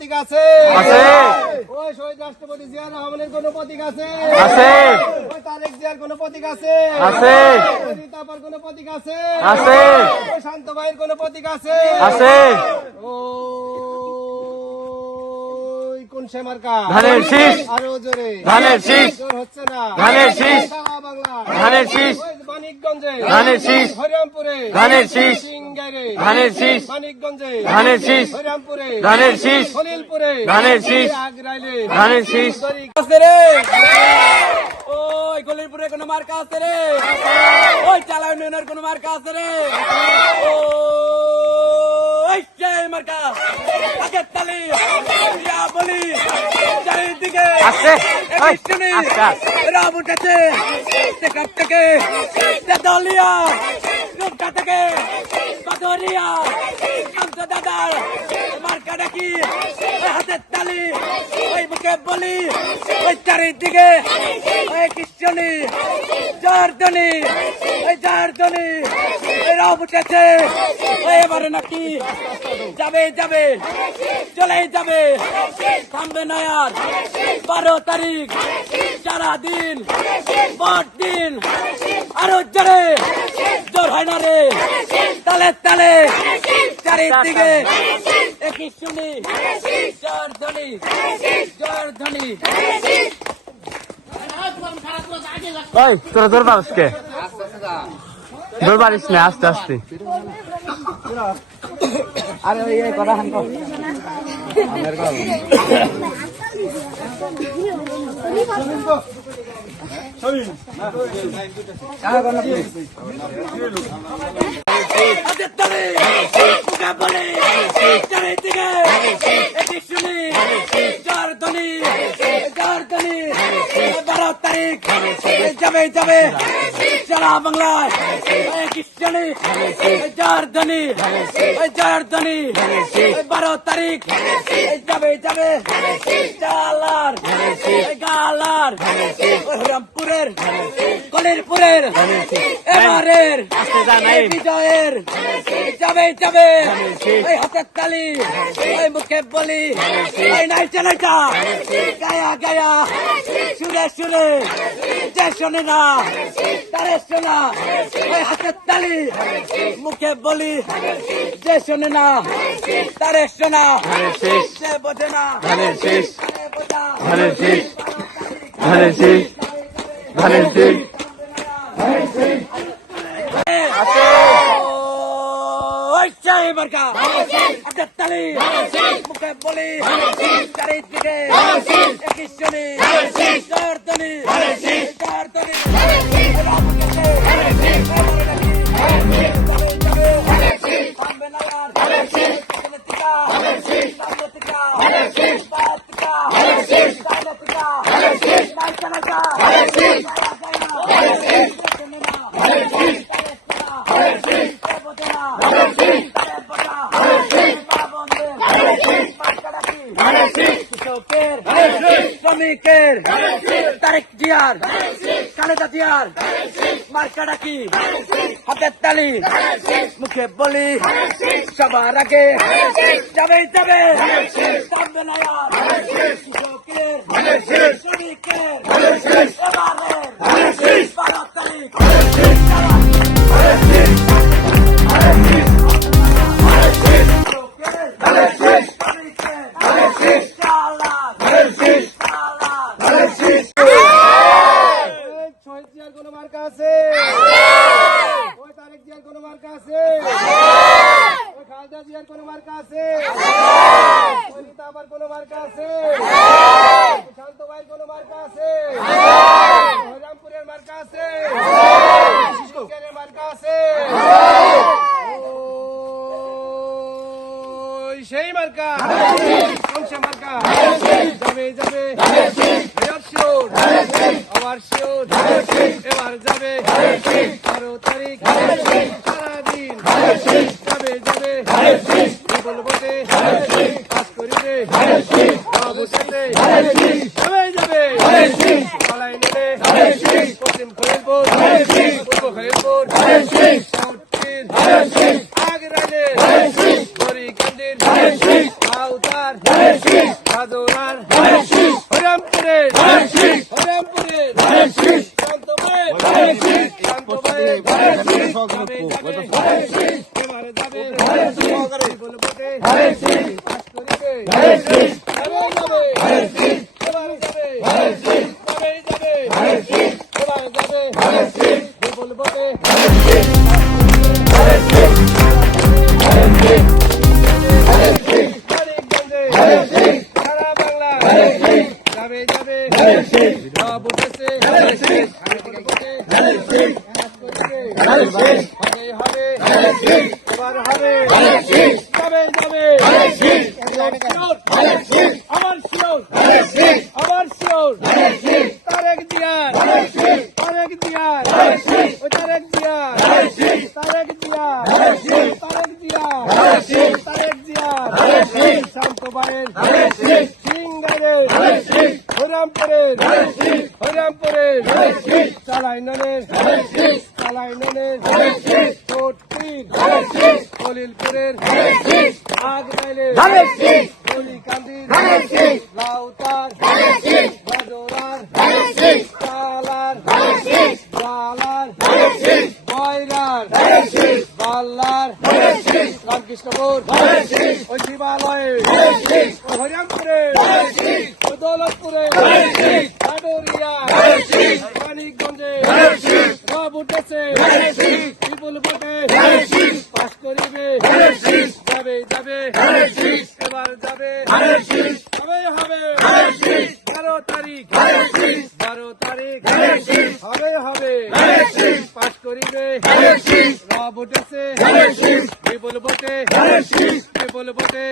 প্রতীক আছে? আছে। ওই শহীদ রাষ্ট্রপতি জিয়া রহমানের কোন প্রতীক আছে? আছে। ওই তারেক জিয়ার কোন প্রতীক আছে? আছে। ওই রিতাপার কোন প্রতীক আছে? আছে। ওই শান্ত ভাইয়ের কোন প্রতীক আছে? আছে। ওই কোন সে মার্কা? ধানের শীষ। আরো জোরে। ধানের শীষ। জোর হচ্ছে না। ধানের শীষ। সারা বাংলা। ধানের শীষ। ওই মানিকগঞ্জে। ধানের শীষ। হরিরামপুরে। ধানের শীষ। সিংগাইরে। ধানের শীষ। মানিকগঞ্জে। ধানের শীষ। হরিরামপুরে। ধানের শীষ। খলিলপুরে। ধানের শীষ। আগ্রাইলে। ধানের শীষ। আছে রে ওই গলিরপুরে কোন মার্কা আছে রে ওই চালা ইউনিয়নের কোন মার্কা আছে রে ওই সেই মার্কা আগের তালি ইয়া বলি চারিদিকে আছে। ওই, একটুনি আস্তে আস্তে। রাম উঠেছে সেখান থেকে দলিয়া রূপটা থেকে বাদরিয়া শান্ত দাদার মার্কা ডাকি হাতের তালি ওই মুখে বলি ওই চারিদিকে ওই কৃষ্ণনি জর্দনি ওই জর্দনি ওই রাম উঠেছে ওই এবারে নাকি যাবে যাবে চলেই যাবে থামবে না আর 12 তারিখ সারাদিন ভোট দিন আরো জোরে জোর হয় না রে তালে তালে চারিদিকে একই শুনি জর্দনি জর্দনি ওই তোরা দৌড় পারিস কে? দৌড় পারিস না, আস্তে আস্তে। আরে এই কথা হান কর যাবে যাবে সারা বাংলায় খ্রিস্টানি জর্দনি জর্দনি 12 তারিখ যাবে যাবে গালার গালার রামপুরের কলিরপুরের এবারের বিজয়ের যাবে যাবে ওই হাতের তালি ওই মুখে বলি ওই নাইচা নাইচা গায়া গায়া সুরে সুরে যে শোনে না তারে শোনা ওই হাতের তালি মুখে বলি যে শোনে না তারে শোনা সে বোঝে না ধানের শীষ। সে বোঝা ধানের শীষ। ধানের শীষ। ধানের শীষ। আছে। ওই চাই মার্কা হাতের তালি মুখে বলি চারিদিকে একই শুনি জর্দনি জর্দনি শ্রমিকের তারেক জিয়ার খালেদা জিয়ার মার্কা ডাকি হাতের তালি মুখে বলি সবার আগে যাবে যাবে থামবে না আর কৃষকের শ্রমিকের এবারের 12 তারিখ শহীদ জিয়ার কোন মার্কা আছে? ওই তারেক জিয়ার কোন মার্কা আছে? ওই খালেদা জিয়ার কোন মার্কা আছে? ওই রিতাপার কোন মার্কা আছে? ওই শান্ত ভাইয়ের কোন মার্কা আছে? হরিরামপুরের মার্কা আছে? সিংগাইরের মার্কা আছে? ওই সেই মার্কা কোন সে মার্কা? যাবে যাবে শিওর আবার শিওর এবার যাবে 12 তারিখ সারাদিন যাবে যাবে বলবতে কাজ করিবে বাবু সাথে যাবে যাবে পালাই নেবে পশ্চিম খলিলপুর পূর্ব খলিলপুর আগ্রাইলে গরিকান্দির আউতার এবারে যাবে বিপুল ভোটে পাস করিবে এবারে যাবে এবারে যাবে এবারে যাবে বিপুল ভোটে মানিকগঞ্জে সারা বাংলা যাবে যাবে সব উঠেছে বিপুল ভোটে পাস করিবে হবে এবার হবে যাবে যাবে আমার শিওর তারেক জিয়ার তারেক জিয়ার শান্ত বাড়ের সিংগারের হরিরামপুরের চালাইনের চট্টির খলিলপুরের আগরাইলের কলিকান্দির লাউতার বাদোরার চালার বয়রার বাল্লার রামকৃষ্ণপুর ওই শিবালয়ে ওই হরিরামপুরে ওই দৌলতপুরে আডরিয়া মানিকগঞ্জে সব উঠেছে বিপুল ভোটে পাস করিবে যাবে যাবে এবার যাবে হবে 12 তারিখ হবে পাস করিবে সব উঠেছে বিপুল ভোটে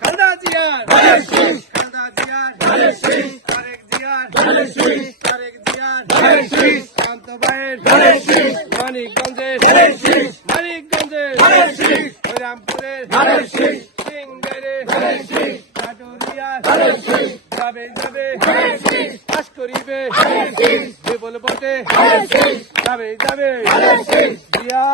খালেদা জিয়ার তারেক জিয়ার শান্ত ভাইয়ের মানিকগঞ্জের হরিরামপুরের সিংগারে আটরিয়ার যাবে পাস করিবে বিপুল ভোটে যাবে জিয়া